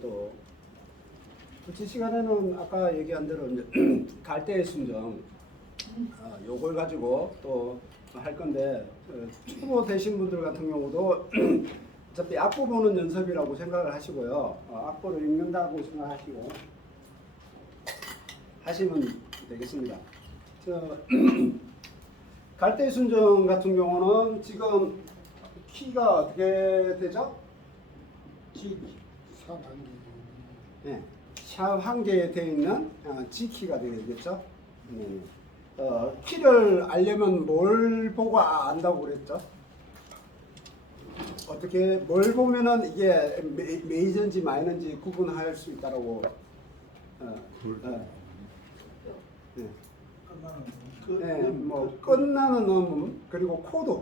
또 이 시간에는 아까 얘기한 대로 이제 갈대의 순정 요걸 가지고 또 할 건데 초보 되신 분들 같은 경우도 어차피 악보 보는 연습이라고 생각을 하시고요. 악보를 읽는다고 생각하시고 하시면 되겠습니다. 갈대의 순정 같은 경우는 지금 키가 어떻게 되죠? G 샵 네, 샵 한 개에 되어 있는 G키가 되겠죠. 키를 알려면 뭘 보고 안다고 그랬죠? 어떻게 뭘 보면은 이게 메이저인지 마이너인지 구분할 수 있다라고. 뭐 끝나는 음 그리고 코드,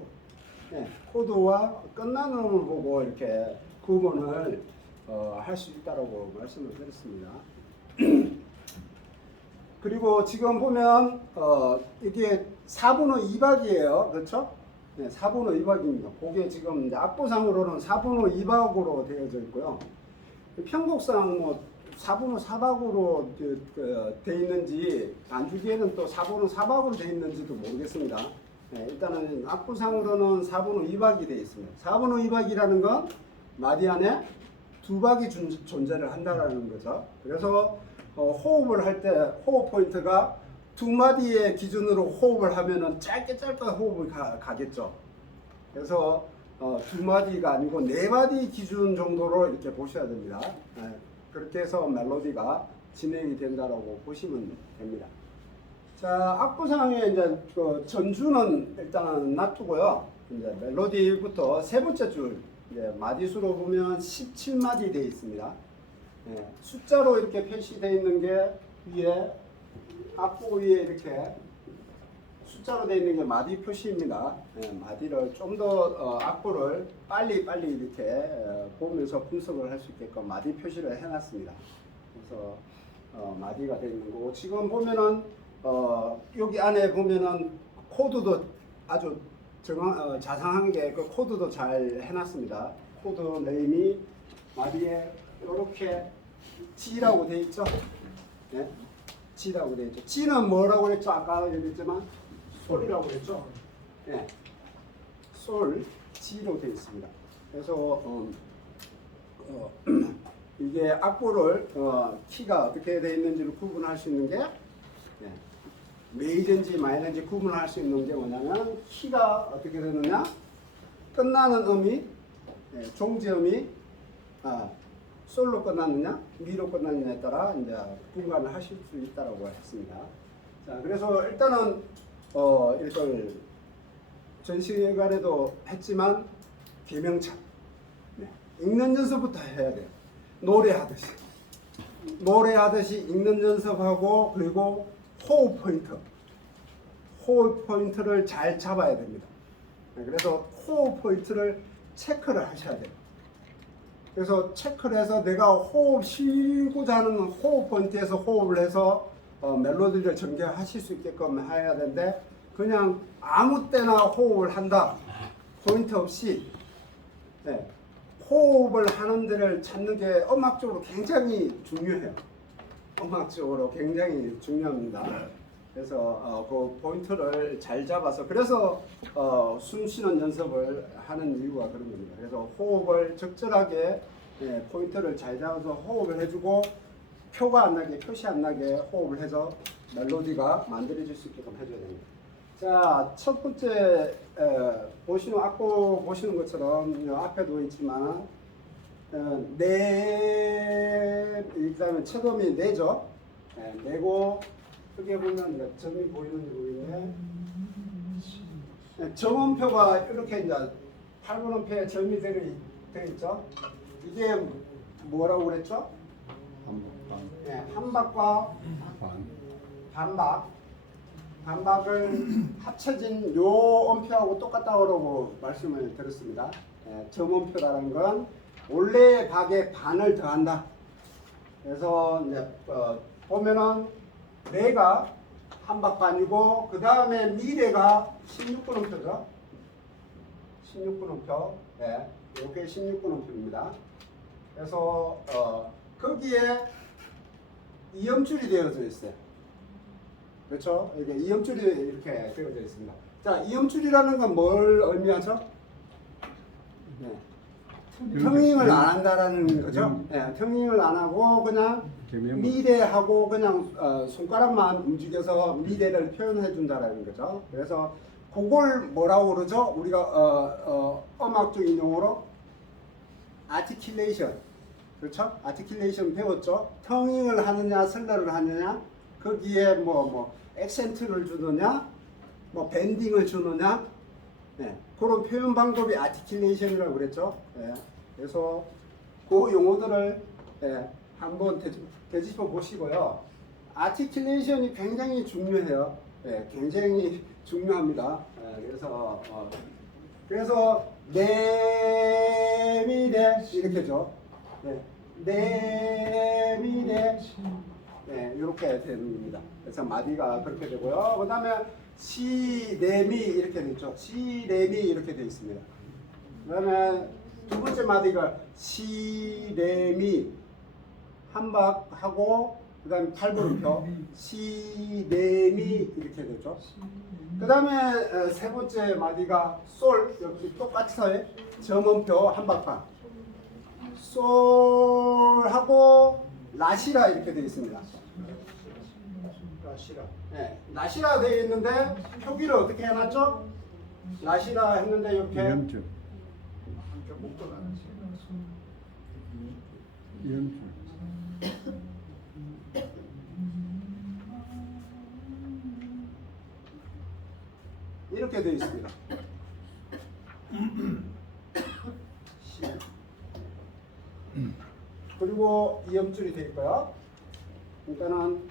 코드와 끝나는 음을 보고 이렇게 구분을 할 수 있다라고 말씀을 드렸습니다. 그리고 지금 보면 이게 4분의 2박이에요. 그렇죠? 네, 4분의 2박입니다. 그게 지금 이제 악보상으로는 4분의 2박으로 되어져 있고요. 편곡상 뭐 4분의 4박으로 되어 있는지 안주기에는 또 4분의 4박으로 되어 있는지도 모르겠습니다. 네, 일단은 악보상으로는 4분의 2박이 되어 있습니다. 4분의 2박이라는 건 마디 안에 두 박이 존재를 한다라는 거죠. 그래서 호흡을 할 때 호흡 포인트가 두 마디의 기준으로 호흡을 하면은 짧게 호흡을 가겠죠. 그래서 두 마디가 아니고 네 마디 기준 정도로 이렇게 보셔야 됩니다. 그렇게 해서 멜로디가 진행이 된다라고 보시면 됩니다. 자, 악보상에 이제 전주는 일단은 놔두고요. 이제 멜로디부터 세 번째 줄 마디수로 보면 17마디 되어 있습니다. 숫자로 이렇게 표시되어 있는 게 위에 악보 위에 이렇게 숫자로 되어 있는 게 마디 표시입니다. 마디를 좀 더 악보를 빨리 이렇게 보면서 분석을 할 수 있게끔 마디 표시를 해놨습니다. 그래서 마디가 되어 있는 거고 지금 보면은 여기 안에 보면은 코드도 아주 자상한 게 그 코드도 잘 해놨습니다. 코드 네임이 마디에 이렇게 G라고 되어 있죠. 네? G라고 되어 있죠. G는 뭐라고 했죠? 아까 얘기했지만 솔이라고 했죠. 네. 솔 G로 되어 있습니다. 그래서 이게 악보를 키가 어떻게 되어 있는지를 구분할 수 있는 게 메이저인지 마이너인지 구분할 수 있는 게 뭐냐면 키가 어떻게 되느냐 끝나는 음이 종지음이 솔로 끝났느냐 미로 끝났느냐에 따라 이제 분간을 하실 수 있다라고 했습니다. 자, 그래서 일단은 이걸 전 시간에도 했지만 개명차 읽는 연습부터 해야 돼요. 노래하듯이 읽는 연습하고 그리고 호흡 포인트를 잘 잡아야 됩니다. 그래서 호흡 포인트를 체크를 하셔야 돼요. 그래서 체크를 해서 내가 쉬고자 하는 호흡 포인트에서 호흡을 해서 멜로디를 전개하실 수 있게끔 해야 되는데 그냥 아무 때나 호흡을 한다. 포인트 없이 호흡을 하는 데를 찾는 게 음악적으로 굉장히 중요해요. 음악적으로 굉장히 중요합니다. 그래서 그 포인트를 잘 잡아서 그래서 숨 쉬는 연습을 하는 이유가 그런 겁니다. 그래서 호흡을 적절하게 포인트를 잘 잡아서 호흡을 해주고 표가 안 나게 표시 안 나게 호흡을 해서 멜로디가 만들어질 수 있게끔 해줘야 됩니다. 자, 첫 번째 보시는 악보 보시는 것처럼 앞에도 있지만 일단은 첫 음이 네죠. 네고 크게 보면 점이 보이는지 모르겠네. 점음표가 이렇게 이제 8분음표에 점이 되어 있죠. 이게 뭐라고 그랬죠? 한박과 반박을 합쳐진 요 음표하고 똑같다고 말씀을 드렸습니다. 점음표라는 건 원래의 박에 반을 더한다. 그래서 이제 보면은 네가 한박반이고 그 다음에 미래가 16분음표죠. 16분음표. 이게 16분음표입니다. 그래서 거기에 이음줄이 되어져 있어요. 그렇죠? 이게 이음줄이 이렇게 되어져 있습니다. 자, 이음줄이라는 건 뭘 의미하죠? 네. 텅잉을 안 한다라는 거죠. 네, 텅잉을 안 하고 그냥 미래하고 그냥 손가락만 움직여서 미래를 표현해 준다라는 거죠. 그래서 그걸 뭐라고 그러죠? 우리가 음악적인 용어로 아티큘레이션, 그렇죠? 아티큘레이션 배웠죠? 텅잉을 하느냐 슬러를 하느냐, 거기에 뭐 액센트를 주느냐, 뭐 밴딩을 주느냐, 네, 그런 표현 방법이 아티큘레이션이라고 그랬죠. 네, 그래서 그 용어들을 한번 되짚어 보시고요. 아티큘레이션이 굉장히 중요해요. 굉장히 중요합니다. 그래서 레미레 이렇게죠. 레미레 이렇게 되는 겁니다. 그래서 마디가 그렇게 되고요. 그 다음에 시, 레미 이렇게 되죠. 시, 레미 이렇게 되어 있습니다. 그 다음에 두 번째 마디가 시, 레미 한 박 하고 그 다음에 8분음표 시, 레미 이렇게 되죠. 그 다음에 세 번째 마디가 솔, 여기 똑같이 점음표 한 박판 솔하고 라시라 이렇게 되어 있습니다. 라시라. 네, 라시라 되어 있는데 표기를 어떻게 해놨죠? 라시라 했는데 이렇게 이음줄. 목도가 이음줄. 이렇게 되어 있습니다. 그리고 이음줄이 되어 있고요. 일단은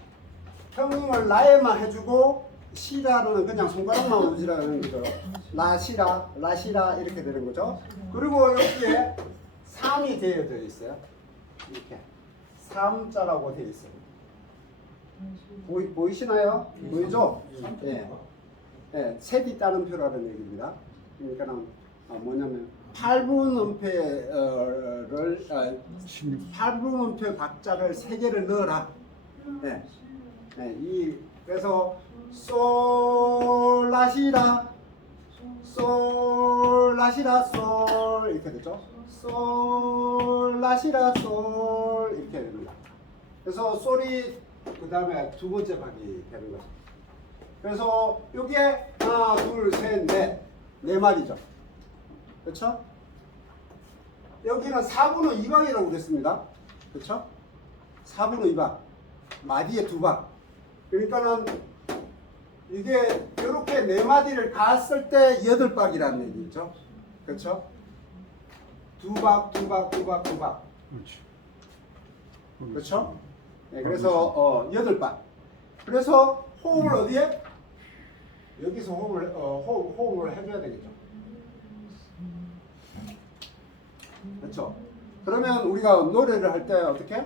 평행을 라에만 해주고 시라는 그냥 손가락만 움직이라는 거죠. 라시라, 라시라 이렇게 되는 거죠. 그리고 여기에 3이 되어져 있어요. 이렇게 3자라고 되어 있어요. 보이시나요? 보이죠? 네. 네, 셋이 따른 표라는 얘기입니다. 그러니까는 뭐냐면 8분 음표를 8분 음표 박자를 3개를 넣어라. 네. 네, 그래서 솔 라시라 솔 라시라 솔 이렇게 되죠. 솔 라시라 솔 이렇게 됩니다. 그래서 솔이 그 다음에 두 번째 박이 되는 거죠. 그래서 이게 하나 둘 셋 넷 네 마디죠. 그렇죠? 여기는 4분의 2박이라고 그랬습니다. 그렇죠? 4분의 2박 마디에 2박. 그러니까는 이게 이렇게 네 마디를 갔을 때 8박이라는 얘기죠. 그렇죠? 2박, 2박, 2박, 2박. 그렇죠? 네, 그래서 8박. 그래서 호흡을 어디에? 여기서 호흡을 해줘야 되겠죠. 그렇죠? 그러면 우리가 노래를 할 때 어떻게?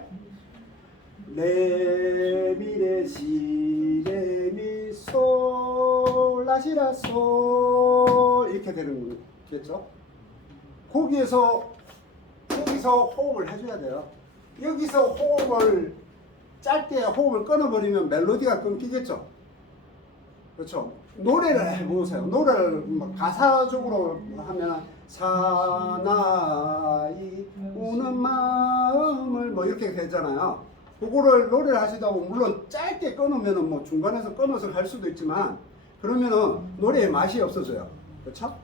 레미레시 레미 솔 라시라 솔 이렇게 되는 거겠죠? 거기서 호흡을 해줘야 돼요. 여기서 호흡을 짧게 호흡을 끊어버리면 멜로디가 끊기겠죠? 그렇죠? 노래를 해보세요. 노래를 가사적으로 하면 사나이 우는 마음을 뭐 이렇게 되잖아요. 그거를 노래를 하시다 보면 물론 짧게 끊으면은 뭐 중간에서 끊어서 갈 수도 있지만 그러면은 노래의 맛이 없어져요. 그렇죠?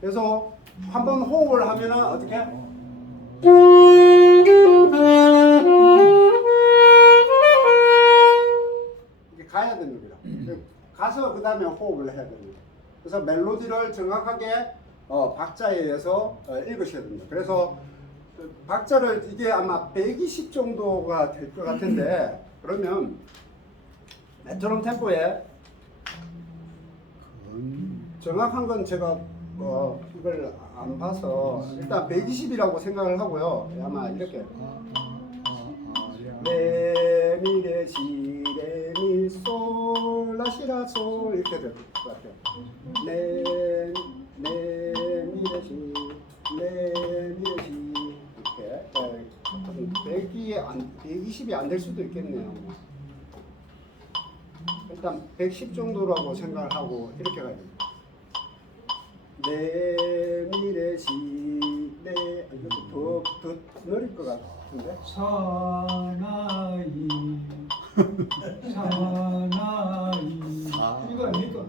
그래서 한번 호흡을 하면은 어떻게? 이렇게 가야 됩니다. 가서 그 다음에 호흡을 해야 됩니다. 그래서 멜로디를 정확하게 박자에 의해서 읽으셔야 됩니다. 그래서 박자를 이게 아마 120 정도가 될 것 같은데 그러면 메트로놈 템포에 정확한 건 제가 이걸 안 봐서 일단 120이라고 생각을 하고요. 아마 이렇게 레미레시 레미 솔 라시라 솔 이렇게 될 것 같아요. 레미레시 레미레시 이렇게 120이 안 될 수도 있겠네요. 일단 110 정도라고 생각을 하고 이렇게 가야 됩니다. 레, 미, 레, 시, 레. 이것도 더 느릴 것 같은데? 사나이 사나이 이거 아닙니까?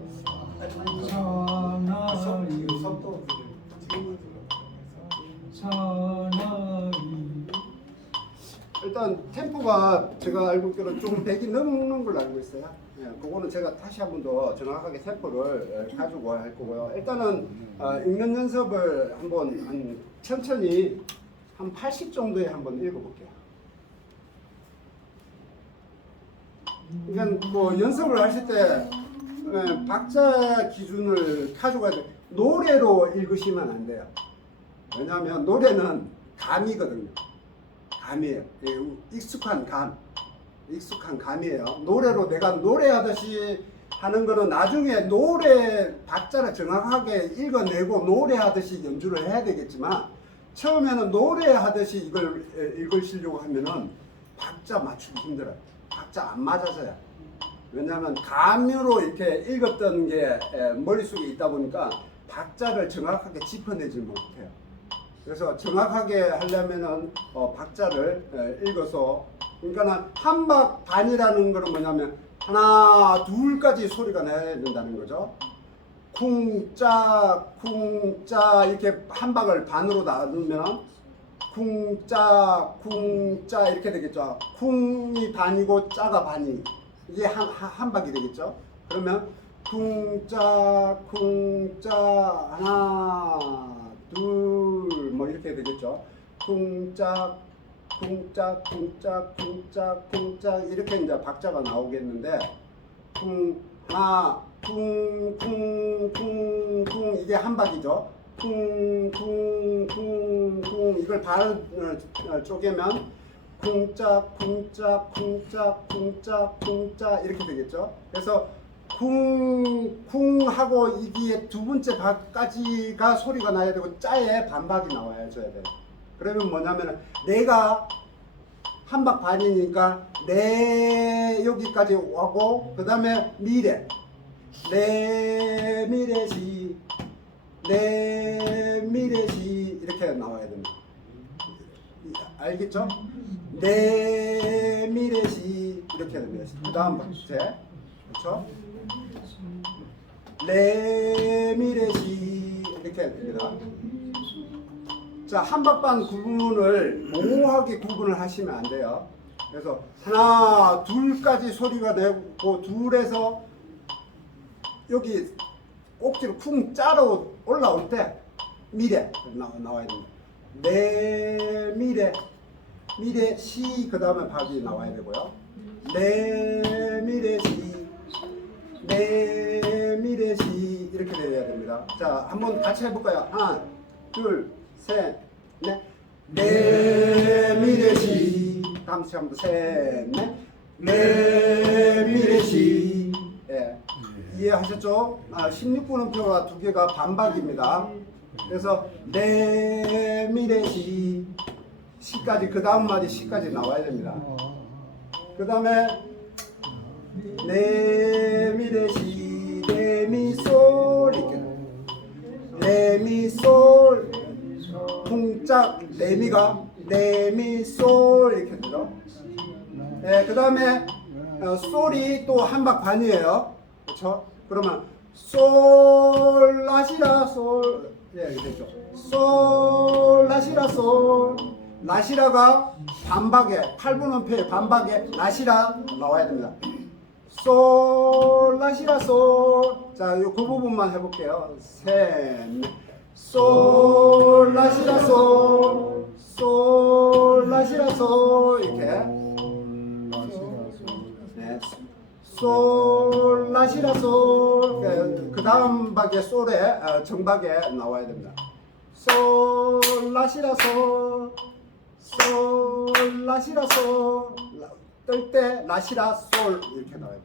사나이 사나이 일단 템포가 제가 알고 있기로는 좀 100이 넘는 걸로 알고 있어요. 예, 그거는 제가 다시 한 번 더 정확하게 템포를 가지고 할 거고요. 일단은 읽는 연습을 한번 천천히 한 80 정도에 한번 읽어볼게요. 그러니까 뭐 연습을 하실 때 박자 기준을 가지고 가야 돼. 노래로 읽으시면 안 돼요. 왜냐하면 노래는 감이거든요. 감이에요. 익숙한 감이에요. 노래로 내가 노래하듯이 하는 거는 나중에 노래 박자를 정확하게 읽어내고 노래하듯이 연주를 해야 되겠지만 처음에는 노래하듯이 이걸 읽으시려고 하면은 박자 맞추기 힘들어요. 박자 안 맞아서요. 왜냐하면 감으로 이렇게 읽었던 게 머릿속에 있다 보니까 박자를 정확하게 짚어내지 못해요. 그래서 정확하게 하려면은 박자를 읽어서, 그러니까는 한박 반이라는 거는 뭐냐면 하나 둘까지 소리가 나야 된다는 거죠. 쿵짜 쿵짜 이렇게 한 박을 반으로 나누면 쿵짜 쿵짜 이렇게 되겠죠. 쿵이 반이고 짜가 반이, 이게 한 박이 되겠죠. 그러면 쿵짜 쿵짜 하나 둘 뭐 이렇게 되겠죠. 쿵짝 쿵짝 쿵짝 쿵짝 쿵짝 이렇게 이제 박자가 나오겠는데 쿵 하나 쿵쿵쿵쿵 이게 한 박이죠. 쿵쿵쿵쿵 이걸 반을 쪼개면 쿵짝 쿵짝 쿵짝 쿵짝 쿵짝 이렇게 되겠죠. 그래서 쿵쿵 하고 이게 두 번째 박까지가 소리가 나야 되고 짜에 반박이 나와야 줘야 돼요. 그러면 뭐냐면 내가 한 박 반이니까 내 여기까지 오고 그 다음에 미래 내 미래시 내 미래시 이렇게 나와야 됩니다. 알겠죠? 내 미래시 이렇게 됩니다. 그 다음 박자 그렇죠? 레, 미, 레, 시 이렇게 됩니다. 자, 한박반 구분을 모호하게 구분을 하시면 안 돼요. 그래서 하나, 둘까지 소리가 내고 둘에서 여기 꼭지로 쿵 짜로 올라올 때 미래 나와야 됩니다. 레, 미래, 미래, 시 그 다음에 박이 나와야 되고요. 레, 미래, 시 레, 미, 레, 시 이렇게 돼야 됩니다. 자, 한번 같이 해볼까요? 하나, 둘, 셋, 넷. 레, 미, 레, 시. 다음 시 한번 셋, 넷. 레, 미, 레, 시. 예. 이해하셨죠? 16분음표가 두 개가 반박입니다. 그래서 레, 미, 레, 시. 시까지 그 다음 마디 시까지 나와야 됩니다. 그 다음에 레, 미, 레, 시, 레, 미, 솔 이렇게 레, 미, 솔 쿵짝 레, 미가 레, 미, 솔 이렇게 되죠. 네, 그 다음에 솔이 또 한 박 반이에요. 그렇죠? 그러면 솔, 라시라, 솔 이렇게 되죠. 솔, 라시라, 솔 라시라가 반박에 8분음표의 반박에 라시라 나와야 됩니다. 솔, 라시라, 솔. 자, 그 부분만 해볼게요. 셋, 솔, 라시라, 솔. 솔, 라시라, 솔. 이렇게. 네. 솔, 라시라, 솔. 그 다음 박에 솔에 정박에 나와야 됩니다. 솔, 라시라, 솔. 솔, 라시라, 솔. 뜰 때 라시라, 솔 이렇게 나와요.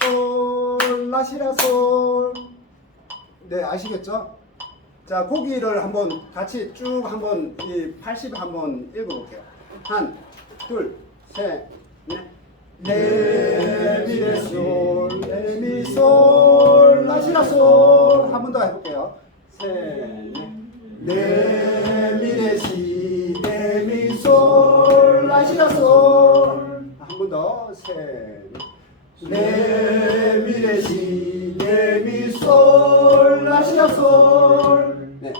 솔, 라시라, 솔. 네, 아시겠죠? 자, 거기를 한번 같이 쭉 한번 이 80 한번 읽어볼게요. 한, 둘, 셋, 넷. 레미레솔 레미솔 라시라솔 한 번 더 해볼게요. 셋, 넷. 레미레시 레미솔 라시라솔 한 번 더. 셋, 레미레시 레미솔 라시라솔. 네,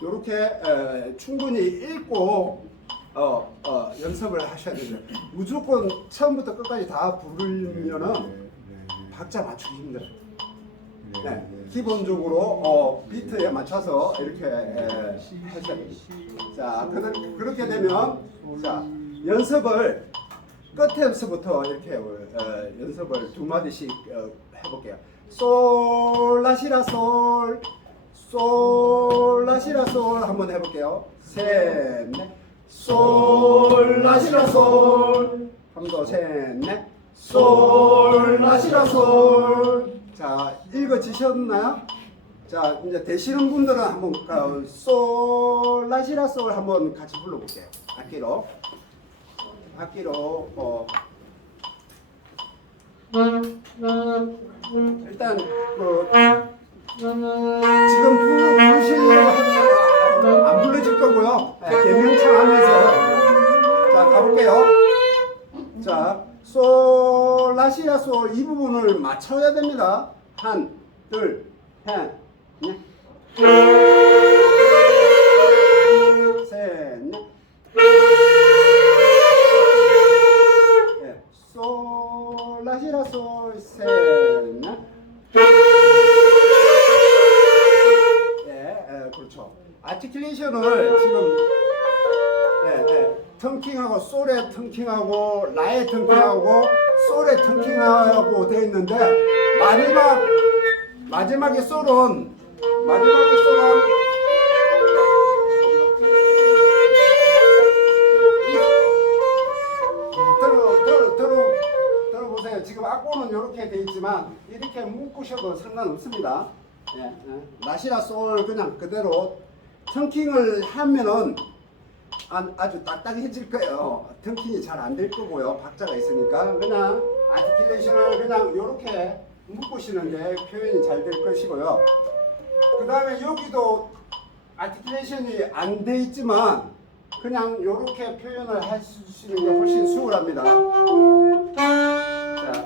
이렇게 충분히 읽고 연습을 하셔야 되죠. 무조건 처음부터 끝까지 다 부르면은 박자 맞추기 힘들어요. 네, 기본적으로 비트에 맞춰서 이렇게 하셔야 됩니다. 자, 그렇게 되면 자 연습을 끝에서부터 이렇게 연습을 두 마디씩 해볼게요. 솔 라시라 솔, 솔 라시라 솔 한번 해볼게요. 셋, 넷. 솔 라시라 솔. 한 번 더. 셋, 넷. 솔 라시라 솔. 자, 읽어지셨나요? 자, 이제 되시는 분들은 한번 솔 라시라 솔 한번 같이 불러볼게요. 악기로 일단 지금 부르시려고 하면 안 불러질 거고요. 개명창 하면서 자 가볼게요. 자, 솔 라시라 솔 이 부분을 맞춰야 됩니다. 한, 둘, 셋, 넷. 셋, 넷. 솔 라시라 솔 셋, 넷. 그렇죠. 아티큘레이션을 지금 턴킹하고 솔에 턴킹하고 라에 턴킹하고 솔에 턴킹하고 되어 있는데 마지막에 솔은 들어보세요. 지금 악보는 이렇게 되어 있지만 이렇게 묶으셔도 상관없습니다. 라시라 솔 그냥 그대로 턴킹을 하면은 아주 딱딱해질 거예요. 턴킹이 잘 안 될 거고요. 박자가 있으니까 그냥 아티큘레이션을 그냥 이렇게 묶으시는 게 표현이 잘 될 것이고요. 그 다음에 여기도 아티큘레이션이 안 돼 있지만 그냥 이렇게 표현을 하시는 게 훨씬 수월합니다. 자,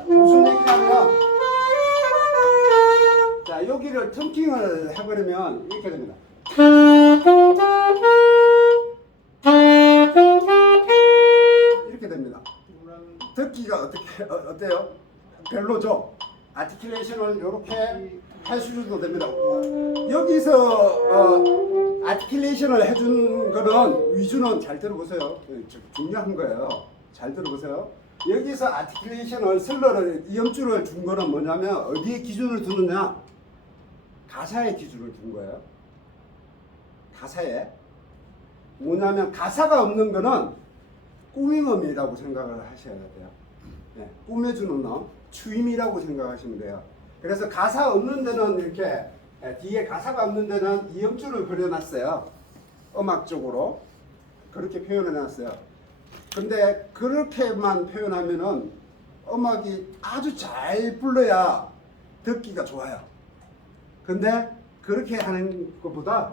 무슨 얘기냐면 자, 여기를 턴킹을 해버리면 이렇게 됩니다. 이렇게 됩니다. 듣기가 어때요? 별로죠? 아티큘레이션을 이렇게 해주셔도 됩니다. 여기서 아티큘레이션을 해준 거는 위주는 잘 들어보세요. 중요한 거예요. 잘 들어보세요. 여기서 아티큘레이션을 슬러를 이음줄을 준 거는 뭐냐면 어디에 기준을 두느냐? 가사에 기준을 둔 거예요. 가사에 뭐냐면 가사가 없는 거는 꾸밈음이라고 생각을 하셔야 돼요. 네, 꾸며주는 놈, 추임이라고 생각하시면 돼요. 그래서 가사 없는 데는 이렇게 뒤에 가사가 없는 데는 이음줄을 그려놨어요. 음악적으로 그렇게 표현해놨어요. 근데 그렇게만 표현하면은 음악이 아주 잘 불러야 듣기가 좋아요. 근데 그렇게 하는 것보다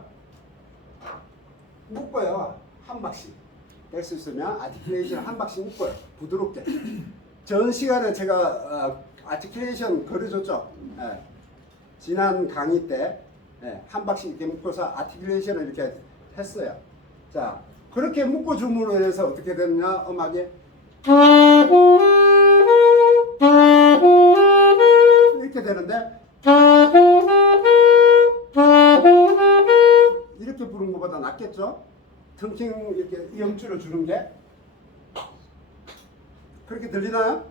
묶어요. 한 박씩. 될 수 있으면 아티큘레이션 한 박씩 묶어요. 부드럽게. 전 시간에 제가 아티큘레이션 그려줬죠. 지난 강의 때 한 박씩 이렇게 묶어서 아티큘레이션을 이렇게 했어요. 자, 그렇게 묶어줌으로 해서 어떻게 되느냐, 음악이 이렇게 되는데 이렇게 부르는 것보다 낫겠죠? 턴킹 이렇게 이음줄을 주는 게 그렇게 들리나요?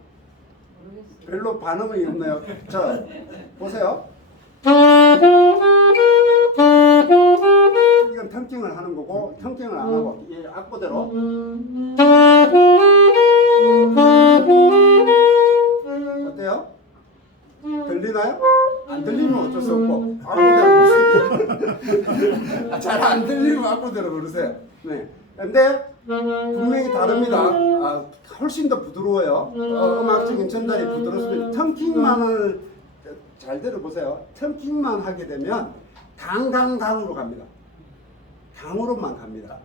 별로 반응이 없네요. 자, 보세요. 이건 턴킹을 하는 거고 턴킹을 안 하고 이 악보대로 어때요? 들리나요? 안 들리면 어쩔 수 없고 악보대로 부르세요. 잘 안 들리면 악보대로 부르세요. 네. 근데 분명히 다릅니다. 훨씬 더 부드러워요. 음악적인 전달이 부드럽습니다. 턴킹만을 잘 들어보세요. 턴킹만 하게 되면 강으로 갑니다. 강으로만 갑니다.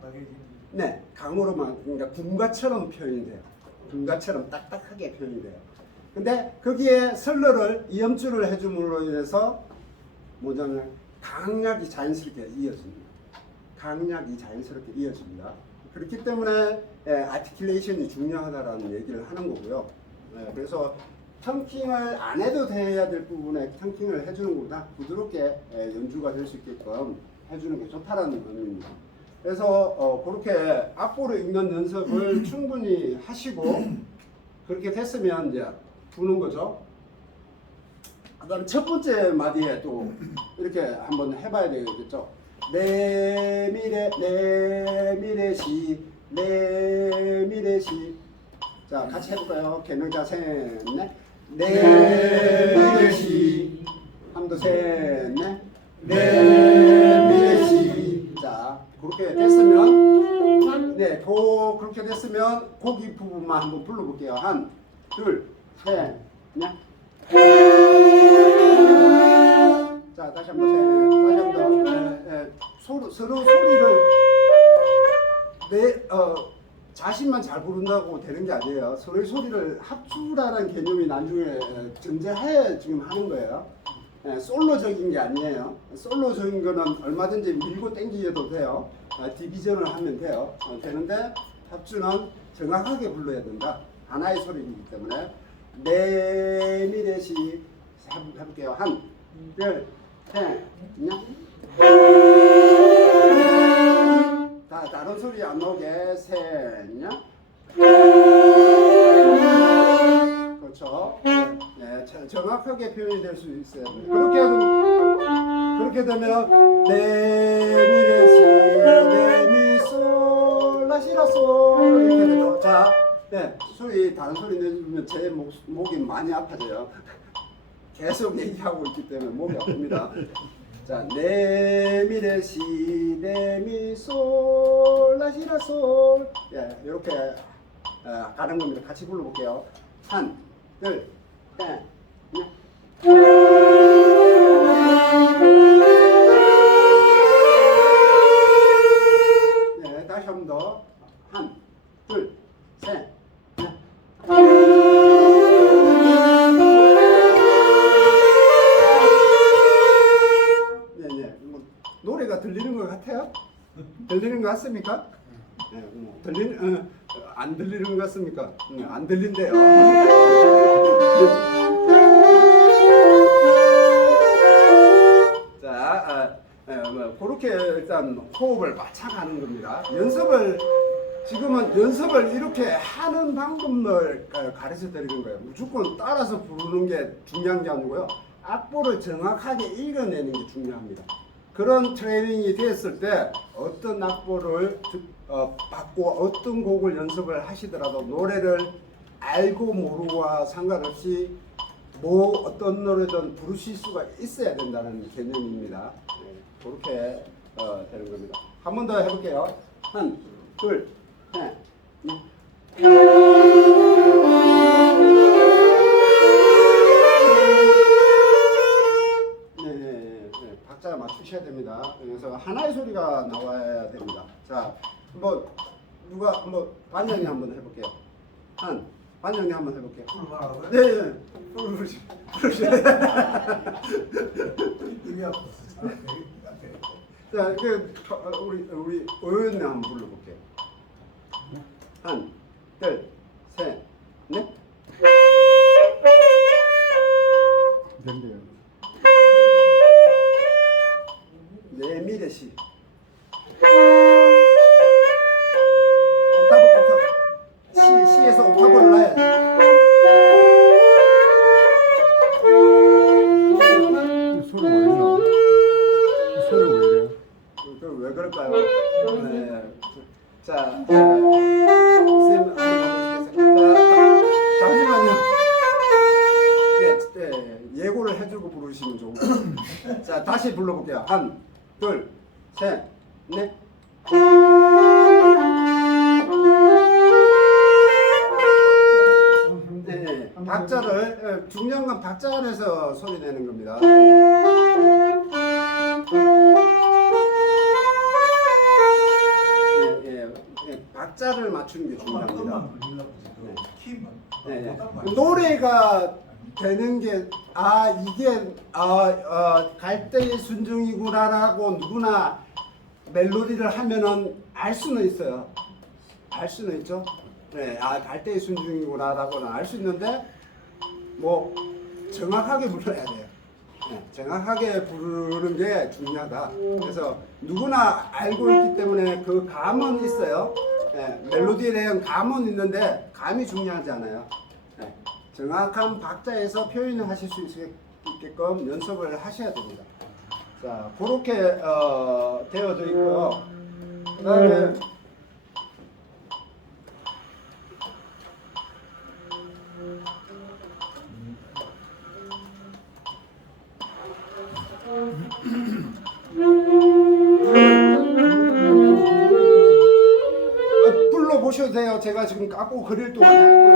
네, 강으로만, 그러니까 군가처럼 표현이 돼요. 군가처럼 딱딱하게 표현이 돼요. 근데 거기에 설러를 이음줄을 해줌으로 인해서 뭐냐면 강약이 자연스럽게 이어집니다. 강약이 자연스럽게 이어집니다. 그렇기 때문에 아티큘레이션이 중요하다라는 얘기를 하는 거고요. 그래서 턴킹을 안 해도 돼야 될 부분에 턴킹을 해주는 것보다 부드럽게 연주가 될 수 있게끔 해주는 게 좋다라는 의미입니다. 그래서 그렇게 악보를 읽는 연습을 충분히 하시고 그렇게 됐으면 이제 부는 거죠. 그다음 첫 번째 마디에 또 이렇게 한번 해봐야 되겠죠. 레미레시 레미레시. 자, 같이 해볼까요? 개명자 셋, 넷. 레미레시. 한도 셋, 넷. 레미레시. 자, 그렇게 됐으면, 네, 그렇게 됐으면 고기 부분만 한번 불러볼게요. 한, 둘, 셋, 넷. 자, 다시 한번 다시 한번 서로 소리를 자신만 잘 부른다고 되는 게 아니에요. 서로의 소리를 합주라는 개념이 나중에 전제하에 지금 하는 거예요. 솔로적인 게 아니에요. 솔로적인 거는 얼마든지 밀고 땡기셔도 돼요. 디비전을 하면 돼요. 되는데 합주는 정확하게 불러야 된다. 하나의 소리이기 때문에 레미레시 해볼게요. 한, 둘, 셋, 넷. 다른 소리 안 나오게 셋, 넷. 그렇죠. 네, 정확하게 표현이 될 수 있어요. 그렇게 되면 레미레시 레미솔 라시라솔 이렇게 되죠. 자, 네, 다른 소리 내주면 제 목이 많이 아파져요. 계속 얘기하고 있기 때문에 목이 아픕니다. 자, 레미레시 레미솔 라시라솔. 예, 이렇게 가는 겁니다. 같이 불러볼게요. 한, 둘, 셋, 넷. 네, 다시 한 번 더. 한, 둘, 셋, 넷. 노래가 들리는 것 같아요? 들리는 것 같습니까? 안 들리는 것 같습니까? 안 들린대요. 자, 그렇게 일단 호흡을 맞춰가는 겁니다. 지금은 연습을 이렇게 하는 방법을 가르쳐 드리는 거예요. 무조건 따라서 부르는 게 중요한 게 아니고요. 악보를 정확하게 읽어내는 게 중요합니다. 그런 트레이닝이 됐을 때 어떤 악보를 받고 어떤 곡을 연습을 하시더라도 노래를 알고 모르고와 상관없이 어떤 노래든 부르실 수가 있어야 된다는 개념입니다. 네, 그렇게 되는 겁니다. 한 번 더 해볼게요. 한, 둘, 셋, 넷. 박자가 맞추셔야 됩니다. 그래서 하나의 소리가 나와야 됩니다. 자, 한번 반영이 한번 해볼게요. 반영이 한번 해볼게요. 네. 자, 우리 오연네 한번 불러볼게요. 한, 둘, 셋, 넷. 된대요. 레미레시. C에서 옥타브를 놔야 돼. 소리 왜 이래요? 소리 왜 이래요? 왜 그럴까요? 네. 자, 쌤 한번 해보시겠어요? 잠시만요. 네, 예고를 해주고 부르시면 좋을 것 같아요. 자, 다시 불러볼게요. 한, 둘, 셋, 넷. 중요한 건 박자 안에서 소리 내는 겁니다. 박자를 맞추는 게 중요합니다. 음만 걸리려고 지금 키만. 네. 노래가 되는 게 이게 갈대의 순종이구나라고 누구나 멜로디를 하면은 알 수는 있어요. 알 수는 있죠. 네, 갈대의 순종이구나라고는 알 수 있는데 뭐 정확하게 불러야 돼요. 네, 정확하게 부르는 게 중요하다. 그래서 누구나 알고 있기 때문에 그 감은 있어요. 네, 멜로디에 대한 감은 있는데 감이 중요하지 않아요. 네, 정확한 박자에서 표현을 하실 수 있게끔 연습을 하셔야 됩니다. 자, 그렇게 되어져 있고요. 그다음에 불러 보셔도 돼요. 제가 지금 깎고 그릴 동안에.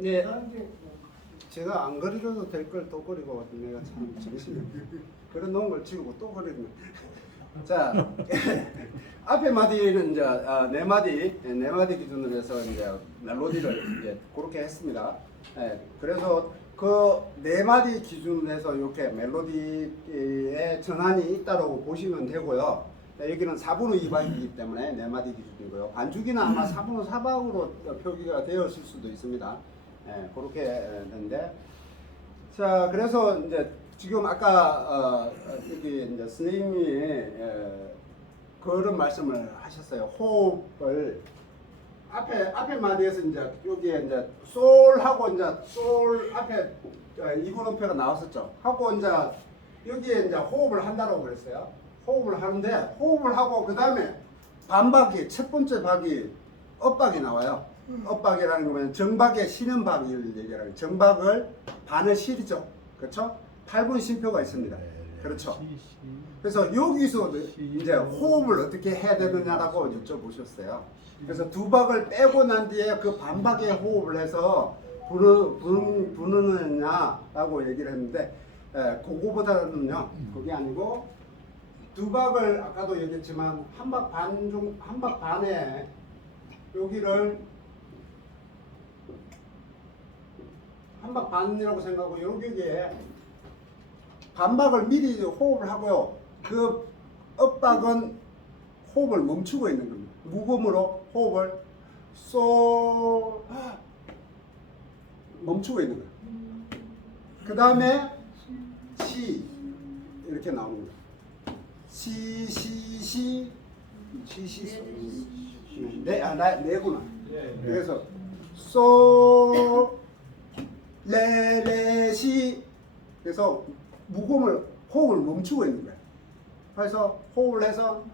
네, 제가 안 그리려도 될 걸 또 그리고 내가 참 정신이 그런 놓은 걸 치우고 또 그리는. 자, 앞에 마디는 이제 네 마디 기준으로 해서 이제 멜로디를 이제 그렇게 했습니다. 네, 그래서 그 네 마디 기준으로 해서 이렇게 멜로디의 전환이 있다고 보시면 되고요. 네, 여기는 4분의 2박이기 때문에 네 마디 기준이고요. 반주기는 아마 4분의 4박으로 표기가 되었을 수도 있습니다. 네, 그렇게 했는데, 자, 그래서 이제 지금 아까 여기 이제 선생님이 그런 말씀을 하셨어요. 호흡을 앞에 마디에서 이제 여기에 이제 솔하고 이제 솔 앞에 이분음표가 나왔었죠. 하고 이제 여기에 이제 호흡을 한다고 그랬어요. 호흡을 하는데 호흡을 하고 그 다음에 반박이 첫 번째 박이 엇박이 나와요. 엇박이라는 거면 정박에 쉬는 박을 얘기하는 정박을 반을 실이죠. 그렇죠? 8분 쉼표가 있습니다. 그렇죠. 그래서 여기서 이제 호흡을 어떻게 해야 되느냐라고 여쭤보셨어요. 그래서 두 박을 빼고 난 뒤에 그 반박에 호흡을 해서 부르느냐라고 얘기를 했는데 그거보다는요. 그게 아니고 두 박을 아까도 얘기했지만 한 박 반에 여기를 한 박 반이라고 생각하고 여기에 반박을 미리 호흡을 하고요. 그 엇박은 호흡을 멈추고 있는 겁니다. 무음으로 호흡을 쏘 멈추고 있는 거예요. 그 다음에 시 이렇게 나오는 거예요. 시시시 시시 네구나. 그래서 레레시 그래서 호흡을 멈추고 있는 거예요. 그래서 호흡을 해서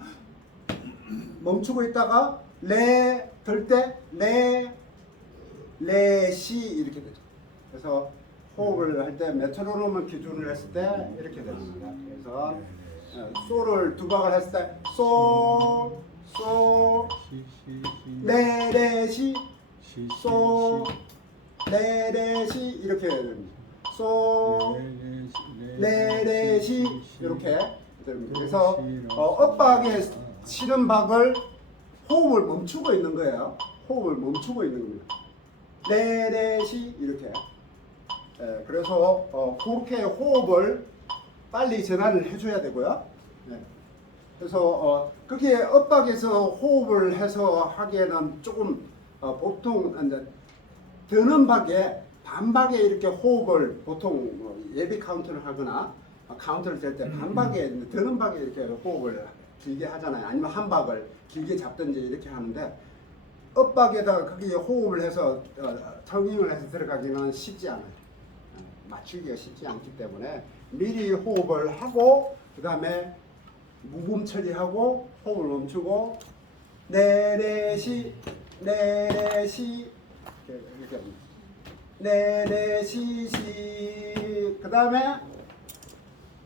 멈추고 있다가 레 들 때 레시 이렇게 되죠. 그래서 호흡을 할 때 메트로놈을 기준으로 했을 때 이렇게 됩니다. 그래서 소를 두 박을 했을 때 레레시 레레시 이렇게 됩니다. 레레시 이렇게 됩니다. 그래서 엇박에 치는 박을 호흡을 멈추고 있는 거예요. 호흡을 멈추고 있는 겁니다. 레레시 이렇게. 그래서 그렇게 호흡을 빨리 전환을 해줘야 되고요. 그래서 그게 엇박에서 호흡을 해서 하기에는 조금 보통 이제 드는 박에 반박에 이렇게 호흡을 보통 예비 카운트를 하거나 카운트를 될 때 반박에 드는 박에 이렇게 호흡을 길게 하잖아요. 아니면 한 박을 길게 잡든지 이렇게 하는데 엇박에다가 거기에 호흡을 해서 터닝을 해서 들어가기는 쉽지 않아요. 맞추기가 쉽지 않기 때문에 미리 호흡을 하고 그 다음에 무음 처리하고 호흡을 멈추고 내레시 이렇게 합니다. 내레시시 그 다음에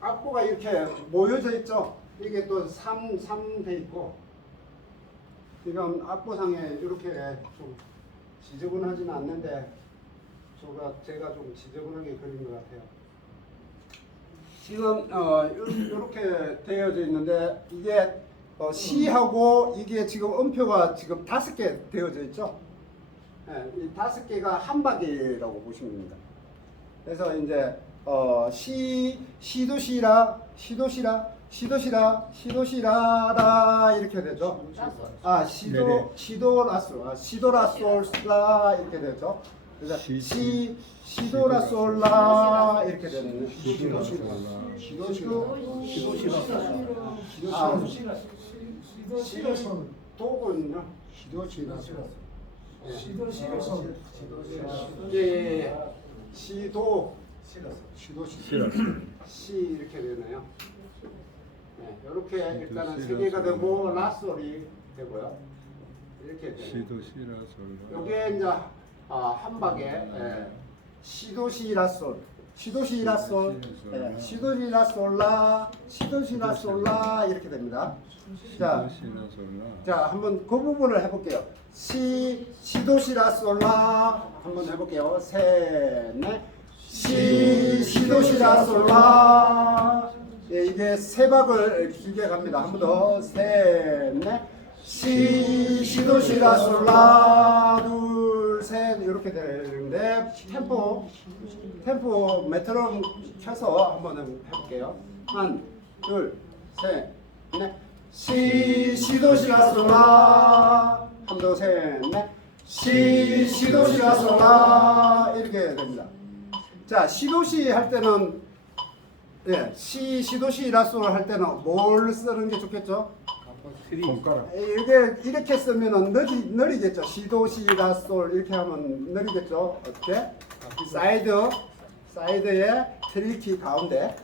악보가 이렇게 모여져 있죠. 이게 또 3 돼 있고 지금 악보상에 이렇게 좀 지저분하지는 않는데 제가 좀 지저분하게 그린 것 같아요. 지금 이렇게 되어져 있는데 이게 C하고 이게 지금 음표가 지금 5개 되어져 있죠. 이 5개가 한 박이라고 보시면 됩니다. 그래서 이제 시도시라라 이렇게 되죠. 시도라솔라 이렇게 되죠. 그래서 시도라솔라 이렇게 되는 도군요. 시 이렇게 되네요. 이렇게 일단은 3개가 되고 라솔이 되고요. 이렇게 되네요. 요게 이제 한 박에 시도시라솔 시도시라솔라 이렇게 됩니다. 자 한번 그 부분을 해볼게요. 시도시라솔라 한번 해볼게요. 셋넷 시도시라솔라 이게 3박을 길게 갑니다. 한 번 더 셋넷 시도시라솔라 둘 셋 이렇게 되는데 템포 메트로놈 켜서 한번 해볼게요. 한 둘 셋 넷 시도시라솔라 한 번 더 셋 넷 시도시라솔라 이렇게 됩니다. 자 시도시 할 때는 시도시라솔 할 때는 뭘 쓰는 게 좋겠죠? 손가락. 이게 이렇게 쓰면은 느리겠죠. 시도시라솔 이렇게 하면 느리겠죠. 어떻게? 사이드에 트리키 가운데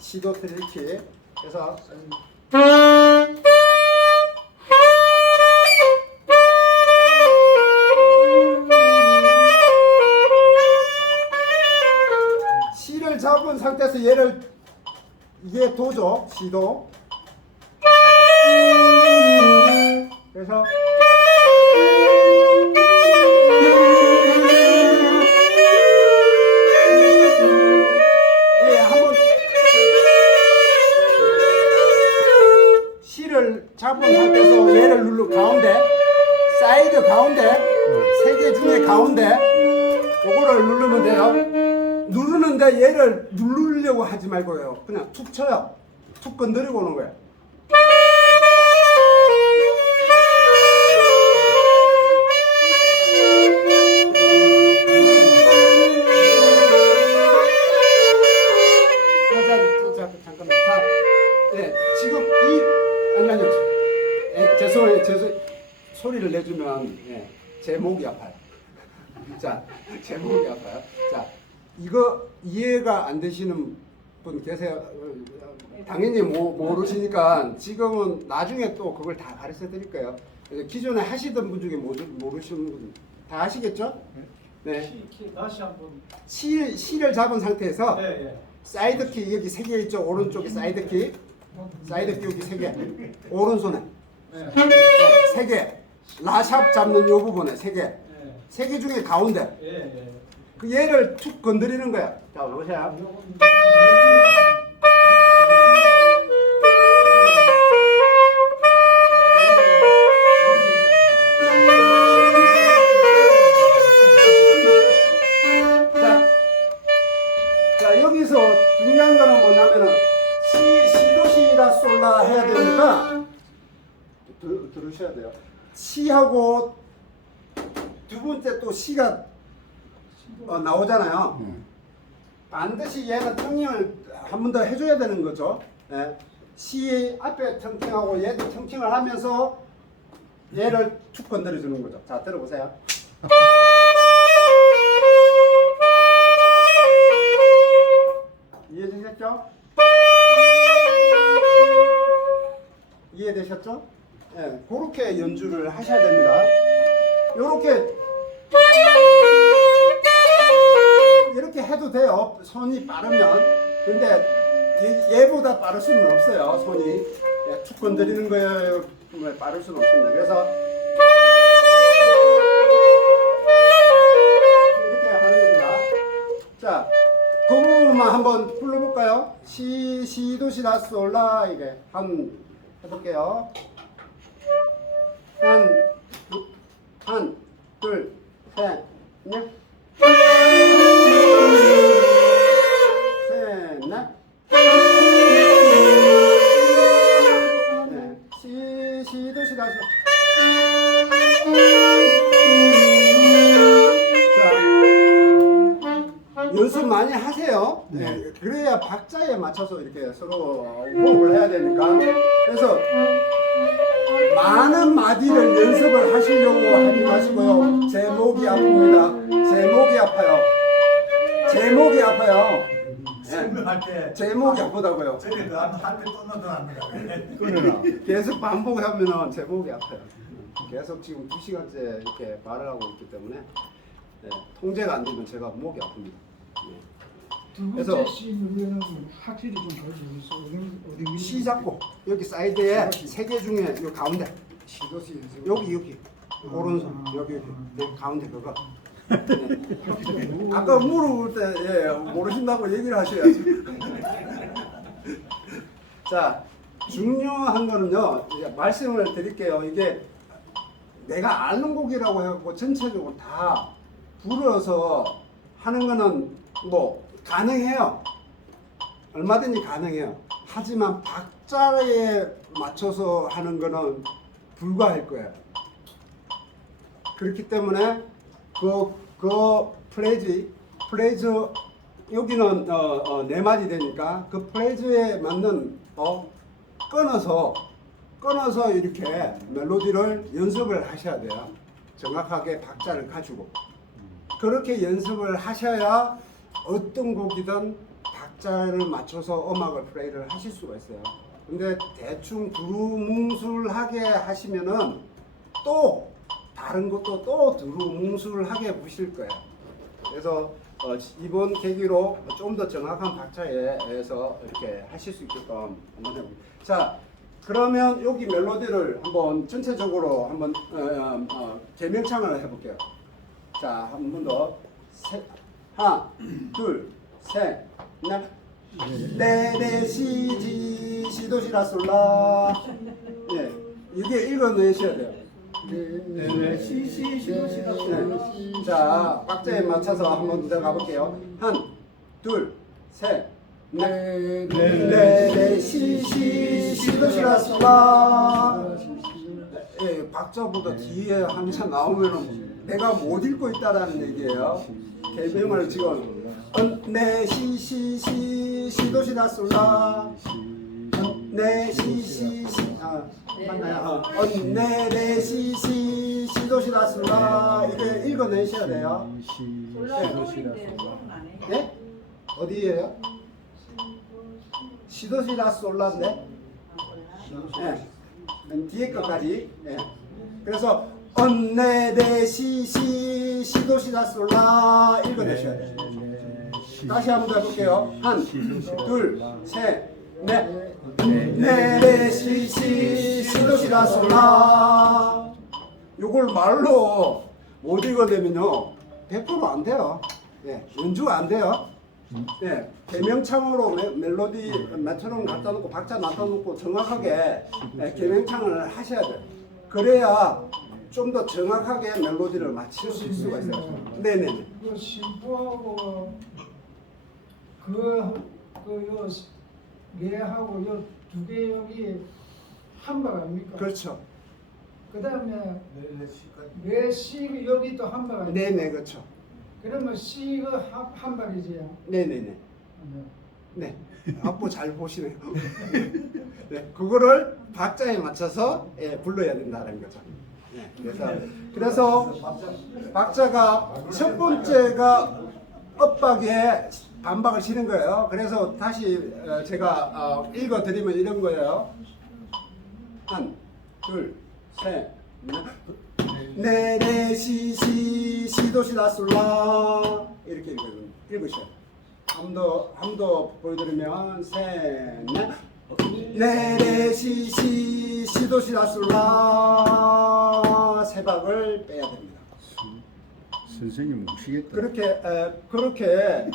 시도 트리키. 그래서 C를 잡은 상태에서 이게 도죠. 시도. 그래서 한번 C를 잡은 상태에서 얘를 사이드 가운데 3개 중에 가운데 요거를 누르면 돼요. 누르는데 얘를 누르려고 하지 말고요. 그냥 툭 쳐요. 툭 건드리고 오는 거예요. 잠깐만. 지금 이 제목이 아파요. 자, 제목이 아파요. 자, 이거 이해가 안 되시는 분 계세요? 당연히 모르시니까 지금은 나중에 또 그걸 다 가르쳐 드릴게요. 그래서 기존에 하시던 분 중에 모르시는 분 다 아시겠죠? 네. 다시 한번. C를 잡은 상태에서 네, 예. 사이드 키 여기 3개 있죠? 오른쪽에 사이드 키. 사이드 키 여기 3개. 오른손에. 네. 3개. 라샵 잡는 요 부분에 3개. 예. 3개 중에 가운데. 예, 예. 그 얘를 툭 건드리는 거야. 자, 보세요. 자, 여기서 중요한 거는 뭐냐면은 시도시라 솔라 해야 되니까 들으셔야 돼요. 시하고 두 번째 또 시가 나오잖아요. 반드시 얘는 텅팅을 한 번 더 해줘야 되는 거죠. 예. 시 앞에 텅팅하고 얘도 텅팅을 하면서 얘를 툭 건드려 주는 거죠. 자, 들어보세요. 이해되셨죠? 이해되셨죠? 예, 그렇게 연주를 하셔야 됩니다. 요렇게 이렇게 해도 돼요. 손이 빠르면. 근데 얘보다 빠를 수는 없어요. 손이. 예, 툭 건드리는 거에 빠를 수는 없습니다. 그래서 이렇게 하는 겁니다. 자, 그 부분만 한번 불러볼까요? 시도시라 솔라 이게 한 해볼게요. 한, 둘, 셋, 넷. 셋, 넷. 네. 시도시라 솔라. 연습 많이 하세요. 네. 그래야 박자에 맞춰서 이렇게 서로 호흡을 해야 되니까. 그래서 많은 마디를 연습을 하시려고 하지 마시고요. 제목이 아픕니다. 제목이 아파요. 제목이 아파요. 설명할 때 제목이 아프다고요. 저게 할때 또 나타납니다. 그러나. 계속 반복하면 제목이 아파요. 계속 지금 2시간째 이렇게 말을 하고 있기 때문에 네, 통제가 안 되면 제가 목이 아픕니다. 네. 두 그래서- 번째 시는 확실히 좀 보여주세요. 어디 시 잡고 여기 사이드에 3개 중에 요 가운데 시도시 여기 오른손 여기 가운데 그거. 네. 아까 물어볼 때 모르신다고 얘기를 하셔야지. 자, 중요한 거는요. 이제 말씀을 드릴게요. 이게 내가 아는 곡이라고 해갖고 전체적으로 다 불어서 하는 거는 뭐 가능해요. 얼마든지 가능해요. 하지만 박자에 맞춰서 하는 거는 불가할 거예요. 그렇기 때문에 그 프레이즈 여기는 네 마디 되니까 그 프레이즈에 맞는 끊어서 이렇게 멜로디를 연습을 하셔야 돼요. 정확하게 박자를 가지고 그렇게 연습을 하셔야 어떤 곡이든 박자를 맞춰서 음악을 플레이를 하실 수가 있어요. 근데 대충 두루뭉술하게 하시면은 또 다른 것도 또 두루뭉술하게 보실 거예요. 그래서 이번 계기로 좀 더 정확한 박자에 의해서 이렇게 하실 수 있게끔 한번 해볼게요. 자, 그러면 여기 멜로디를 한번 전체적으로 한번 재명창을 해볼게요. 자, 한 번 더. 하나, 둘, 셋, 넷. 레레 시지 시도시라 솔라. 예, 이게 읽어내셔야 돼요. 네, 시도시라 네. 자, 박자에 맞춰서 한번 더 가볼게요. 한, 둘, 셋, 넷. 레레 시시 시도시라 솔라. 예, 박자보다 뒤에 한참 나오면은 내가 못 읽고 있다라는 얘기예요. 개명을 지금 네 시시시 시도시라 솔라. 네 시시시 맞나요? 네 시시 시도시라솔라 이게 읽어내셔야 돼요. 네? 어디에요? 시도시라솔라인데? 네. 뒤에 것까지. 네. 그래서 언네데시시 시도시라솔라 읽어내셔야 돼요. 다시 한번 더 해볼게요. 한, 둘, 셋, 넷. 네레시시 시도시라솔라. 요걸 말로 못 읽어내면요 100%안 돼요. 네, 연주가 안 돼요. 네, 개명창으로 멜로디 메트론 갖다 놓고 박자 갖다 놓고 정확하게 네, 개명창을 하셔야 돼요. 그래야 좀 더 정확하게 멜로디를 맞출 수가 있어요. 네네. 그 신부하고 그요 얘하고 요 두 개 여기 한박 아닙니까? 그렇죠. 그다음에 레시까지. 왜 C 여기 또 한박 아닙니까? 네네 그렇죠. 그러면 C가 한박이지. 네네네. 네. 악보 잘 보시네요. 네, 그거를 박자에 맞춰서 예, 불러야 된다는 거죠. 네, 그래서 박자가 첫 번째가 엇박에 반박을 치는 거예요. 그래서 다시 제가 읽어드리면 이런 거예요. 한, 둘, 셋, 넷, 네레시시 시도시라솔라 이렇게 읽으셔요. 한 더 보여드리면 셋, 넷, 네레시시 시도시라솔라 세 박을 빼야 됩니다. 선생님 모시겠다. 그렇게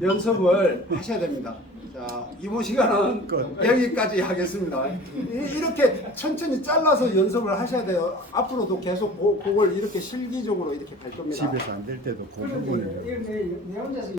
연습을 하셔야 됩니다. 자, 이번 시간은 여기까지 하겠습니다. 이렇게 천천히 잘라서 연습을 하셔야 돼요. 앞으로도 계속 곡을 이렇게 실기적으로 이렇게 갈 겁니다. 집에서 안 될 때도 그 그런데 부분을 내 혼자서